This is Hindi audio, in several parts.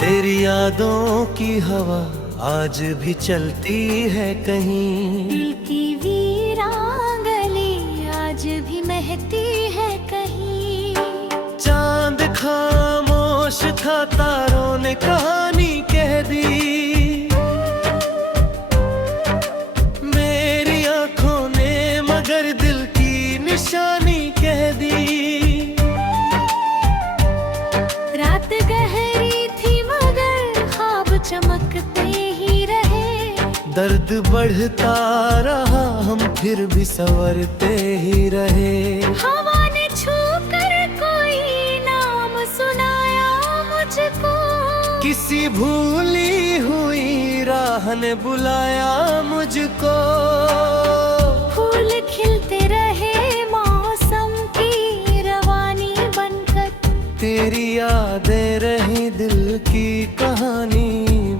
तेरी यादों की हवा आज भी चलती है कहीं, दिल की वीरान गली आज भी महकती है कहीं। चांद खामोश था, तारों ने कहानी कह दी, मेरी आंखों ने मगर दिल की निशानी कह दी। रात गहरी थी मगर ख्वाब चमकते ही रहे, दर्द बढ़ता रहा हम फिर भी संवरते ही रहे। हवा ने छू कर कोई नाम सुनाया मुझको, किसी भूली हुई राह ने बुलाया मुझको। फूल खिलते रहे मौसम की रवानी बनकर, तेरी यादें रही दिल की कहानी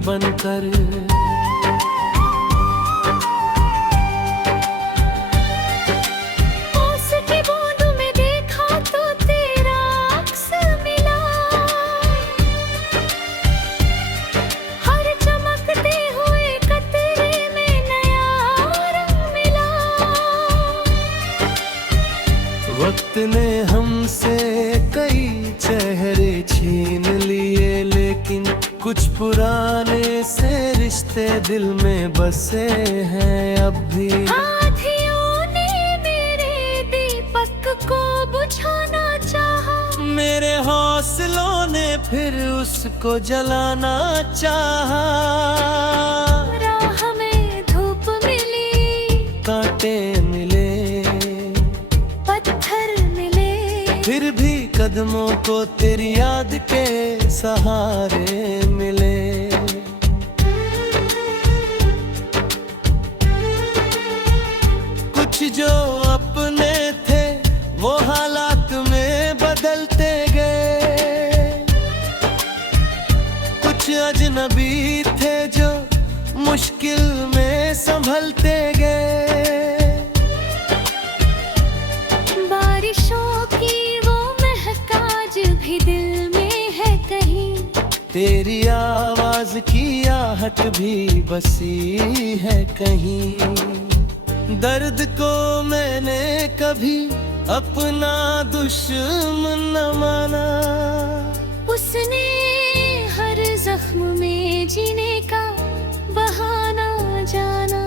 बनकर। ओस की बूंद में देखा तो तेरा अक्स मिला, हर चमकते हुए कतरे में नया रंग मिला। वक्त ने हमसे कई चेहरे छीन लिए, लेकिन कुछ पुराने से रिश्ते दिल में बसे हैं अब भी। आँधियों ने मेरे दीपक को बुझाना चाहा, मेरे हौसलों ने फिर उसको जलाना चाहा। राह में धूप मिली, कांटे मिले, पत्थर मिले, फिर भी कदमों को तेरी याद के सहारे मिले। कुछ जो अपने थे वो हालात में बदलते गए, कुछ अजनबी थे जो मुश्किल में संभलते गए। बारिशों की वो महक आज भी दिल में है कहीं, तेरी आवाज की आहट भी बसी है कहीं। दर्द को मैंने कभी अपना दुश्मन न माना, उसने हर जख्म में जीने का बहाना जाना।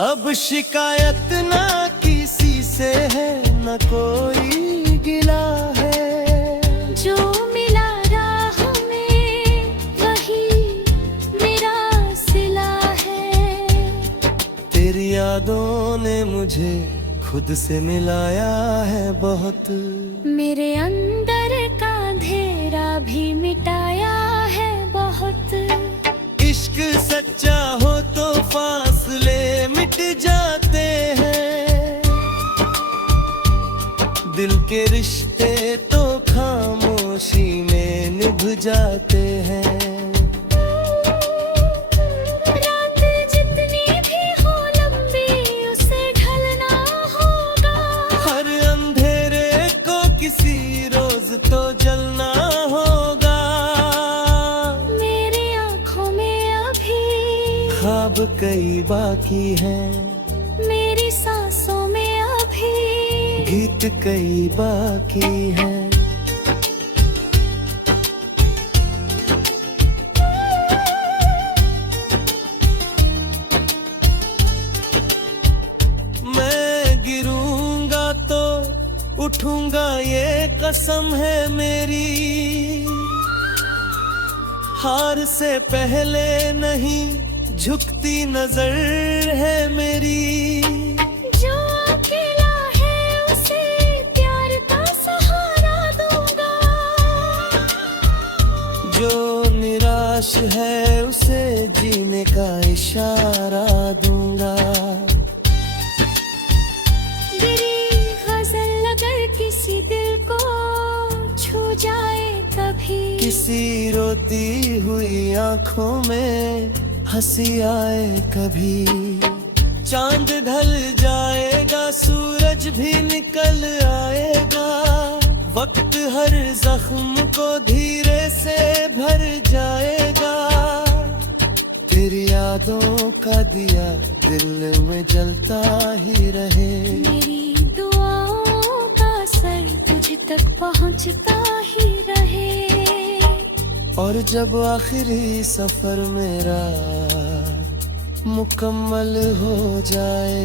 अब शिकायत ना किसी से है, न कोई गिला है, जो मिला राह में वही मेरा सिला है। तेरी यादों ने मुझे खुद से मिलाया है बहुत, मेरे अंदर का अंधेरा भी मिटाया है बहुत। इश्क सच्चा हो तो फासले मिट जाते हैं, दिल के रिश्ते तो खामोशी में निभ जाते हैं। रात जितनी भी हो लंबी उसे ढलना होगा, हर अंधेरे को किसी रोज तो जलना होगा। मेरी आंखों में अभी ख्वाब कई बाकी हैं, मेरी सांसों में अभी गीत कई बाकी हैं। मैं गिरूंगा तो उठूंगा ये कसम है मेरी, हार से पहले नहीं झुकती नजर है मेरी। जो अकेला है उसे प्यार का सहारा दूंगा, जो निराश है उसे जीने का इशारा दूंगा। मेरी गजल अगर किसी दिल को छू जाए कभी, किसी रोती हुई आंखों में हंसी आए कभी। चांद ढल जाएगा, सूरज भी निकल आएगा, वक्त हर जख्म को धीरे से भर जाएगा। तेरी यादों का दिया दिल में जलता ही रहे। मेरी दुआओं का असर तुझ तक पहुंचता ही रहे। और जब आखिरी सफर मेरा मुकम्मल हो जाए,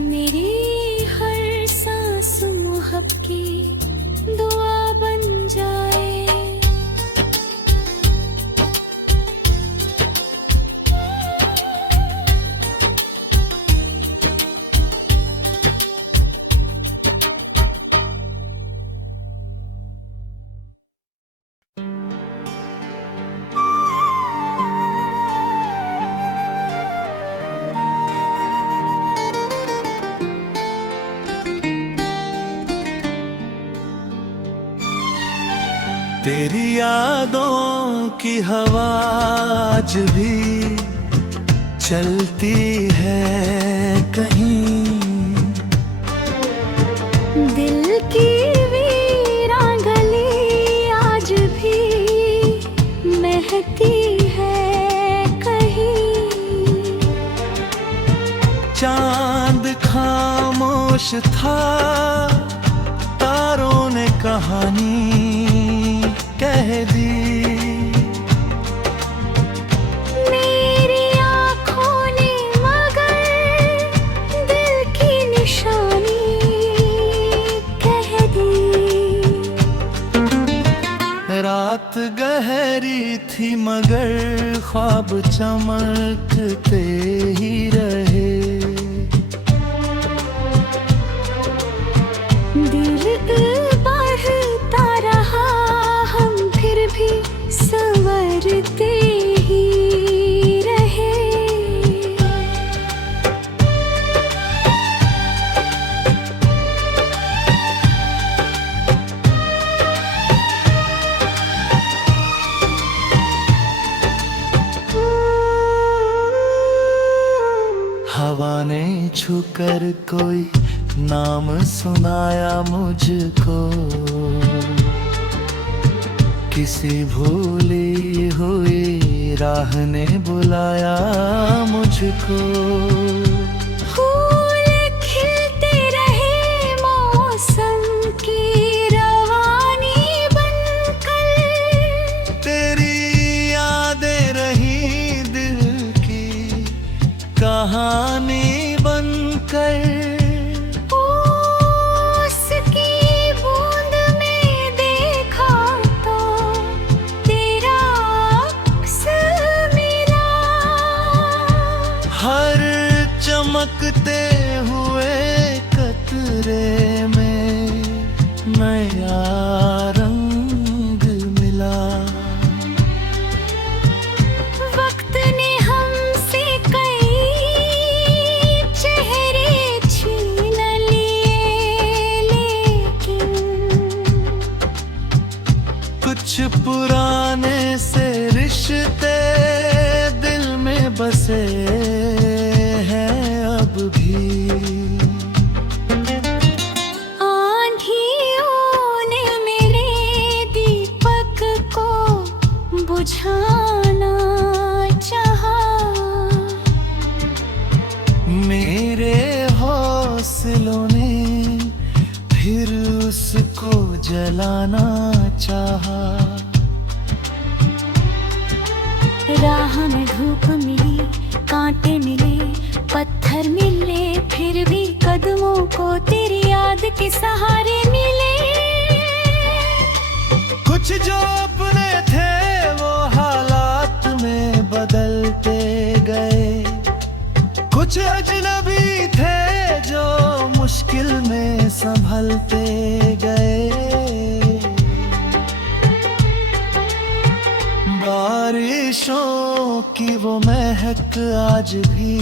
मेरी हर सांस मोहब्बत की दुआ बन जाए। तेरी यादों की हवा आज भी चलती है कहीं। दिल की वीरां गली आज भी महकती है कहीं। चांद खामोश था, तारों ने कहानी कह दी। मेरी आँखों ने मगर दिल की निशानी कह दी। रात गहरी थी मगर ख्वाब चमकते ही रहे। दिल बढ़ता रहा, हम फिर भी संवरते ही रहे। हवा ने छूकर कोई नाम सुनाया मुझको। किसी भूली हुई राह ने बुलाया मुझको। फूल खिलते रहे मौसम की रवानी बनकर। तेरी यादें रही दिल की कहानी बनकर। चमकते हुए कतरे में नया रंग मिला। वक्त ने हमसे कई चेहरे छीन लिए, लेकिन कुछ पुराने से रिश्ते दिल में बसे भी। आंधियों ने मेरे दीपक को बुझाना चाहा। मेरे हौसलों ने फिर उसको जलाना चाहा। राह में धूप मिली, कांटे मिले, पत्थर मिले, फिर भी कदमों को तेरी याद के सहारे मिले। कुछ जो अपने थे वो हालात में बदलते गए। कुछ अजनबी थे जो मुश्किल में संभलते गए। बारिशों की वो महक आज भी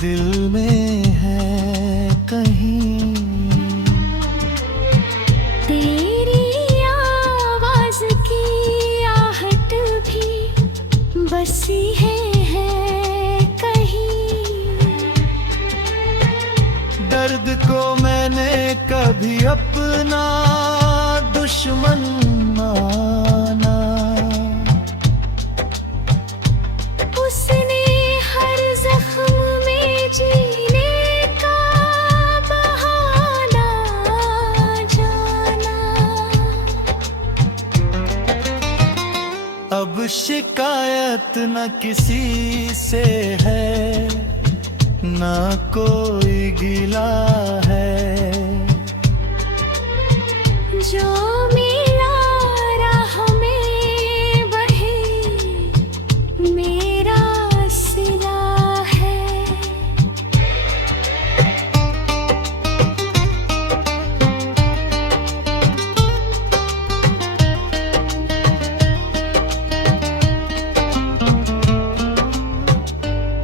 दिल में है कहीं। तेरी आवाज की आहट भी बसी है कहीं। दर्द को मैंने कभी अपना शिकायत न किसी से है, ना कोई गिला है। जो मिला राह में वही मेरा सिला है।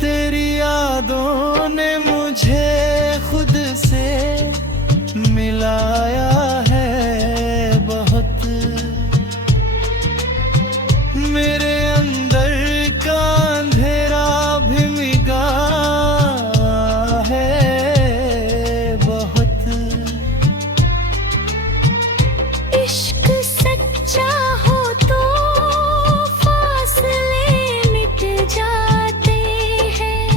तेरी यादों ने मुझे खुद से मिलाया है बहुत। मेरे अंदर का अंधेरा भी मिटा है बहुत। इश्क सच्चा हो तो फासले मिट जाते हैं।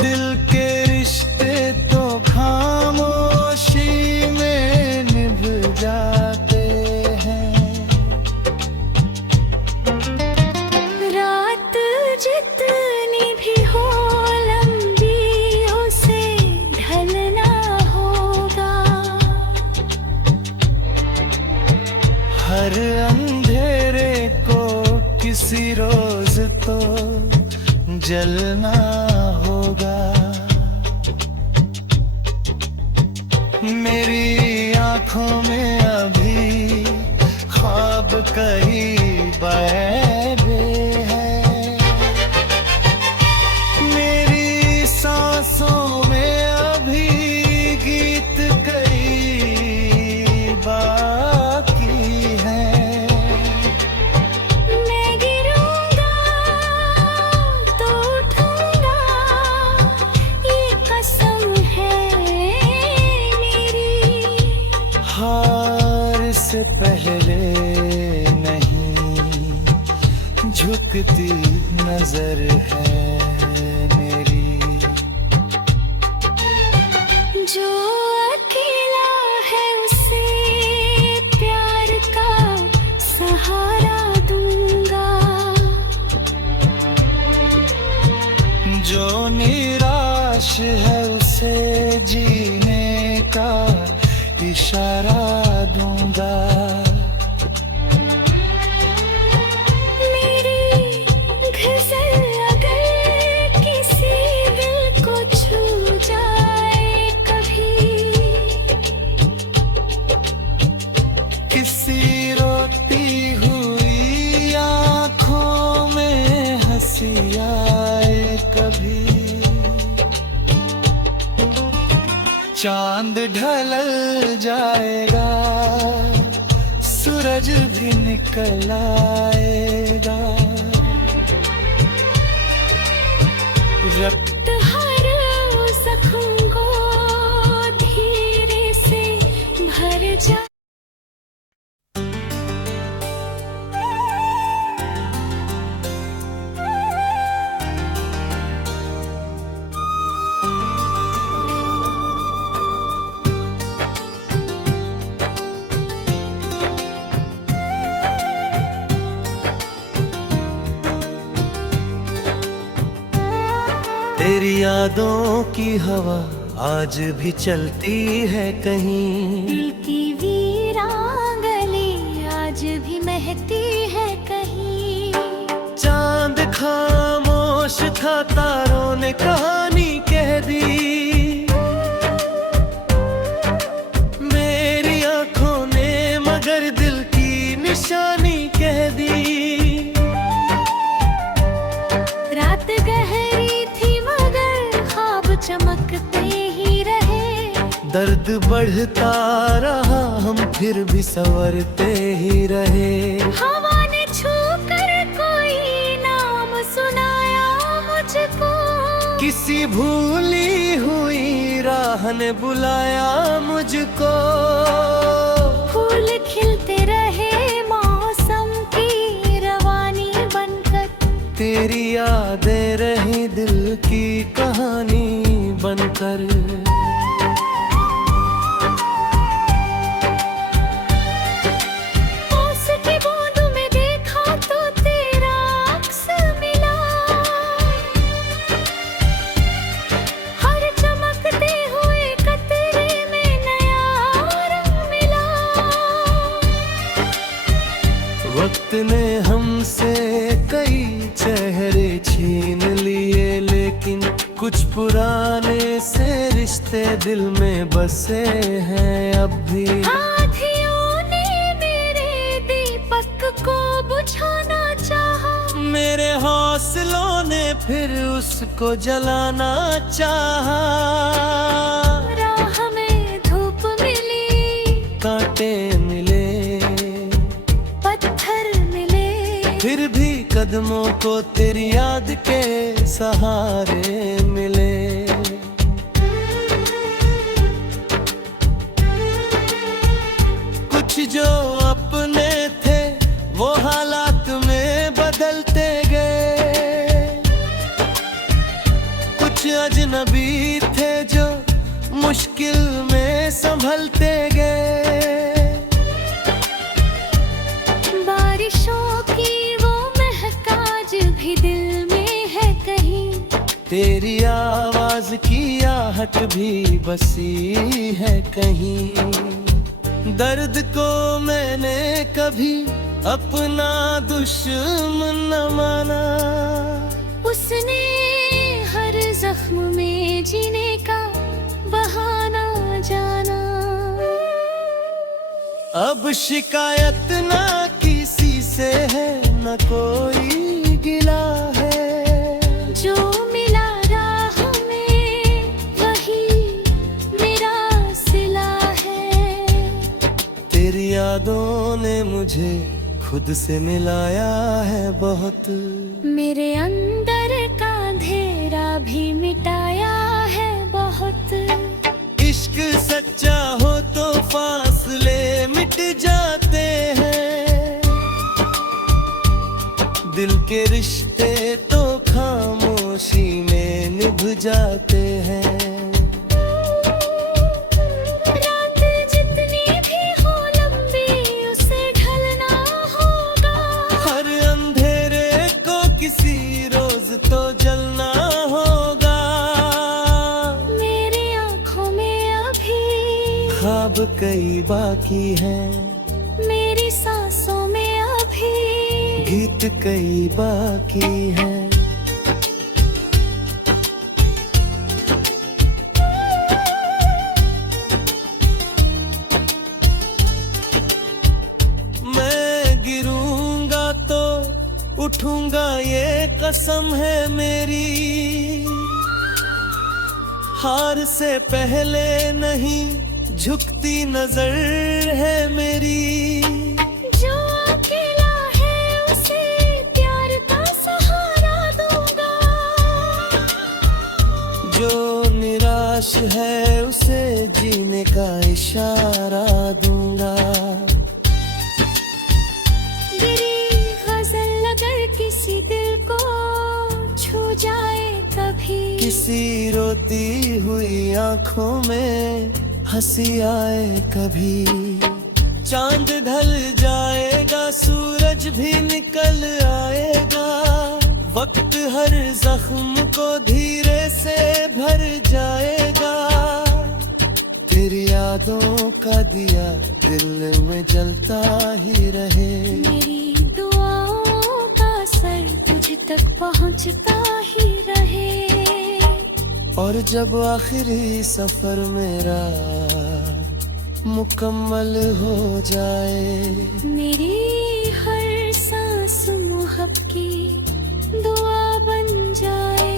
दिल के रिश्ते तो खामोशी में निभ जाते हैं। रात जितनी भी हो लंबी उसे ढलना होगा। हर अंधेरे को किसी रोज तो जलना होगा। मेरी आंखों में अभी ख्वाब कई बैठे हैं। मेरी सांसों में अभी गीत कई बाकी हैं। मैं गिरूंगा तो उठूंगा, ये कसम है मेरी। हार से पहले नहीं झुकती नजर है मेरी। जो अकेला है उसे प्यार का सहारा दूंगा। जो निराश है उसे जीने का इशारा दूंगा। मेरी गज़ल अगर किसी दिल को छू जाए कभी, किसी रोती हुई आंखों में हंसी आए कभी। चांद ढल जाएगा, सूरज भी निकल आएगा। रक्त हर जख्म को धीरे से भर जा। तेरी यादों की हवा आज भी चलती है कहीं। दिल की वीरान गली आज भी महती है कहीं। चांद खामोश था, तारों ने कहानी कह दी। मेरी आंखों ने मगर दिल की निशानी कह दी। रात गहरी थी मगर ख्वाब चमकते ही रहे। दर्द बढ़ता रहा, हम फिर भी संवरते ही रहे। हवा ने छू कर कोई नाम सुनाया मुझको। किसी भूली हुई राह ने बुलाया मुझको। फूल खिलते रहे मौसम की रवानी बनकर। तेरी यादें रही दिल की कहानी बनकर। ओ वक्त ने हमसे कई चेहरे छीन लिए, लेकिन कुछ पुराने से रिश्ते दिल में बसे हैं अब भी। आँधियों ने मेरे दीपक को बुझाना चाहा, मेरे हौसलों ने फिर उसको जलाना चाहा। राह में धूप मिली, कांटे मिले, पत्थर मिले, फिर भी कदमों को तेरी याद के सहारे मिले। कुछ जो अपने थे वो हालात में बदलते गए, कुछ अजनबी थे जो मुश्किल में संभलते गए। बारिशों की वो महकाज भी दिल में है कहीं, तेरी आवाज की आहट भी बसी है कहीं। दर्द को मैंने कभी अपना दुश्मन न माना, उसने हर जख्म में जीने का बहाना जाना। अब शिकायत ना किसी से है, न कोई गिला है। जो मिला राह में वही मेरा सिला है। तेरी यादों ने मुझे खुद से मिलाया है बहुत, मेरे अंदर का अंधेरा भी मिटाया है बहुत। इश्क सच्चा हो तो फासले मिट जाते हैं, दिल के रिश्ते तो खामोशी में निभ जाते हैं। रात जितनी भी हो लंबी उसे ढलना होगा, हर अंधेरे को किसी रोज तो जलना होगा। मेरी आंखों में अभी ख्वाब कई बाकी हैं, मेरी सांसों में अभी गीत कई बाकी हैं। मैं गिरूंगा तो उठूंगा ये कसम है मेरी, हार से पहले नहीं झुकती नजर है मेरी। जो अकेला है उसे प्यार का सहारा दूंगा, जो निराश है उसे जीने का इशारा दूंगा। गिरी गजल अगर किसी दिल को छू जाए कभी, किसी रोती हुई आंखों में हंसी आए कभी। चांद ढल जाएगा, सूरज भी निकल आएगा, वक्त हर जख्म को धीरे से भर जाएगा। तेरी यादों का दिया दिल में जलता ही रहे, मेरी दुआओं का असर तुझ तक पहुंचता ही रहे। और जब आखिरी सफर मेरा मुकम्मल हो जाए, मेरी हर सांस मोहब्बत की दुआ बन जाए।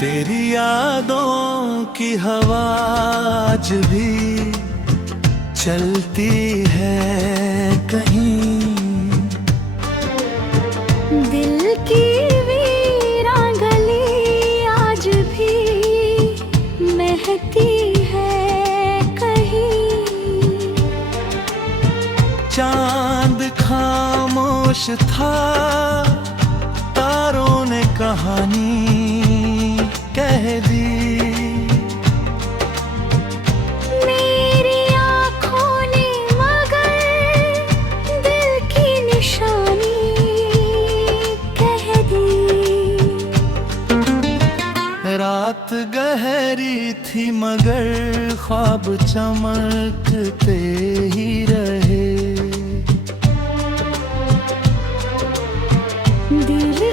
तेरी यादों की हवा आज भी चलती है कहीं, दिल की वीरान गली आज भी महकती है कहीं। चांद चांद खामोश था, तारों ने कहानी कह दी। मेरी आँखों ने मगर दिल की निशानी कह दी। रात गहरी थी मगर ख्वाब चमकते ही रहे।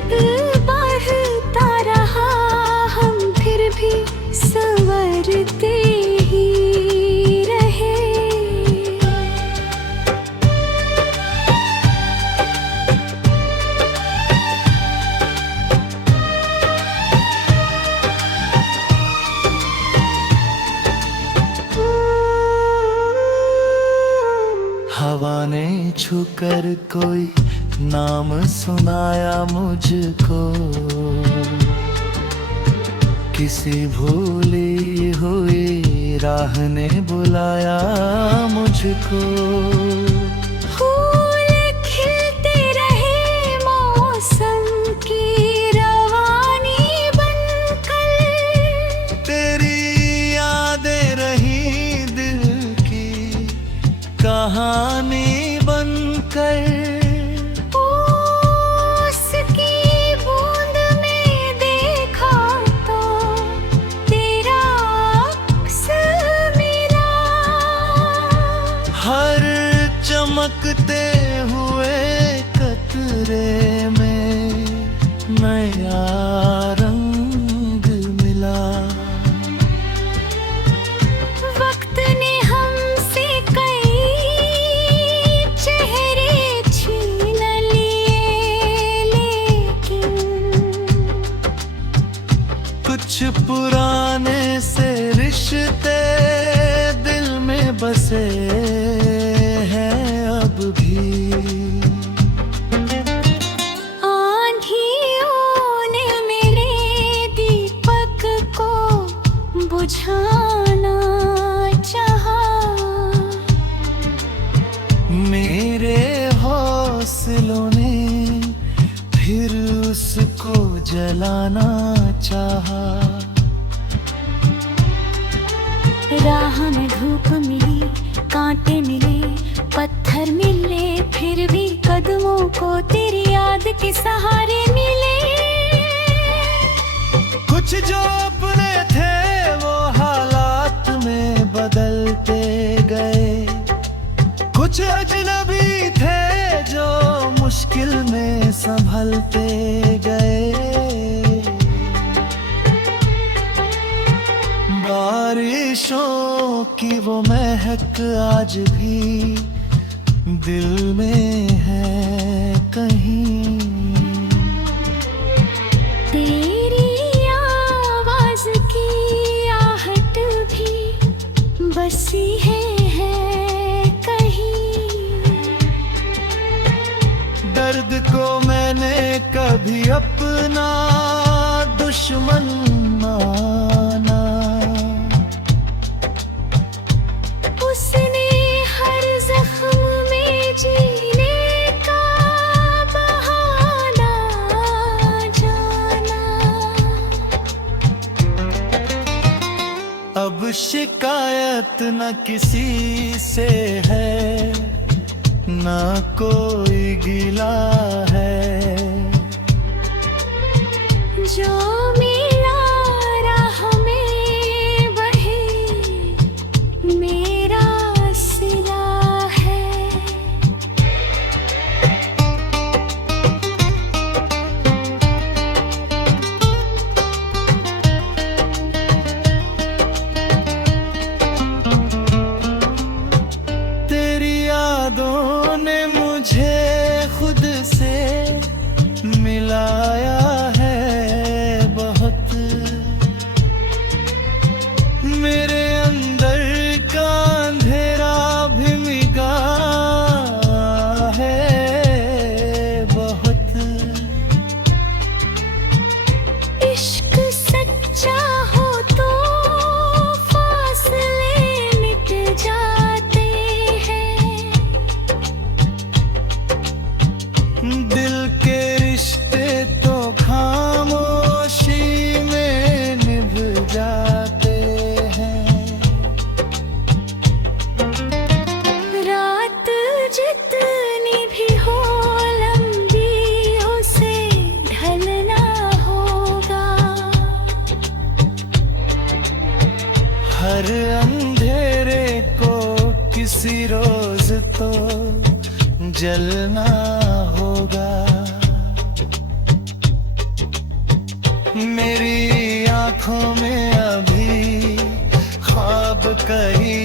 दिल बढ़ता रहा, हम फिर भी संवरते ही रहे। हवा ने छूकर कोई नाम सुनाया मुझको, किसी भूली हुई राह ने बुलाया मुझको। फूल खिलते रहे मौसम की रवानी बनकर, तेरी यादें रही दिल की कहानी बनकर। हर चमकते हुए कतरे में नया रंग मिला। वक्त ने हमसे कई चेहरे छीन लिए, लेकिन कुछ पुराने से रिश्ते दिल में बसे हैं अब भी। आंधियों ने मेरे दीपक को बुझाना चाहा, मेरे हौसलों ने फिर उसको जलाना चाहा। राह में धूप मिली, कांटे मिले, पत्थर मिले, फिर भी कदमों को तेरी याद के सहारे मिले। कुछ जो अपने थे वो हालात में बदलते गए, कुछ अजनबी थे जो मुश्किल में संभलते गए। बारिशों की वो महक आज भी दिल में है कहीं। तेरी आवाज की आहट भी बसी है कहीं। दर्द को मैंने कभी अपना दुश्मन माना, उसने हर जख्म में जीने का बहाना जाना। अब शिकायत न किसी से है, न कोई गिला है। जो मिला राह में वही मेरा सिला है। तेरी यादों ने मुझे खुद से किसी रोज तो जलना होगा। मेरी आंखों में अभी ख्वाब कई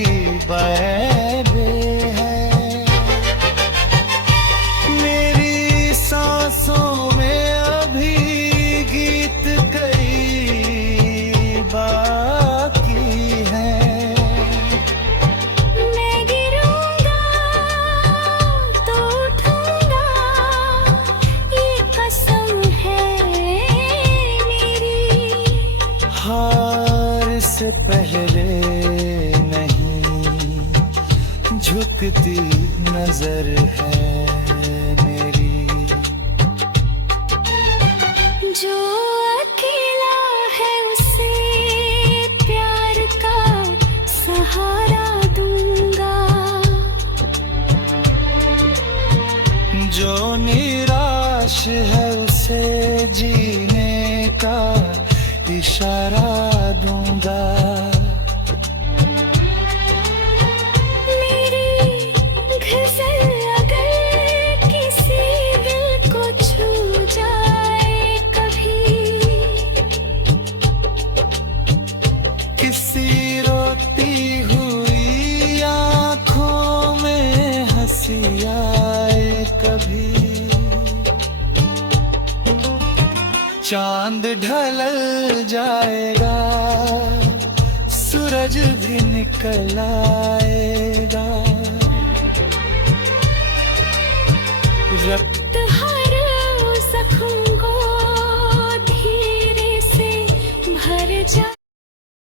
बैठे हैं, मेरी सांसों में अभी गीत कई बाकी हैं। मैं गिरूंगा तो उठूंगा, ये कसम है मेरी। हार से पहले नहीं झुकती नजर है मेरी। जो अकेला है उसे प्यार का सहारा दूंगा, जो निराश है उसे जीने का इशारा दूंगा। मेरी गजल अगर किसी दिल को छू जाए कभी, किसी रोती हुई आंखों में हंसी आए कभी, चांद ढल जाएगा सूरज भी निकल आएगा। रक्त हर जख्म को धीरे से भर जा।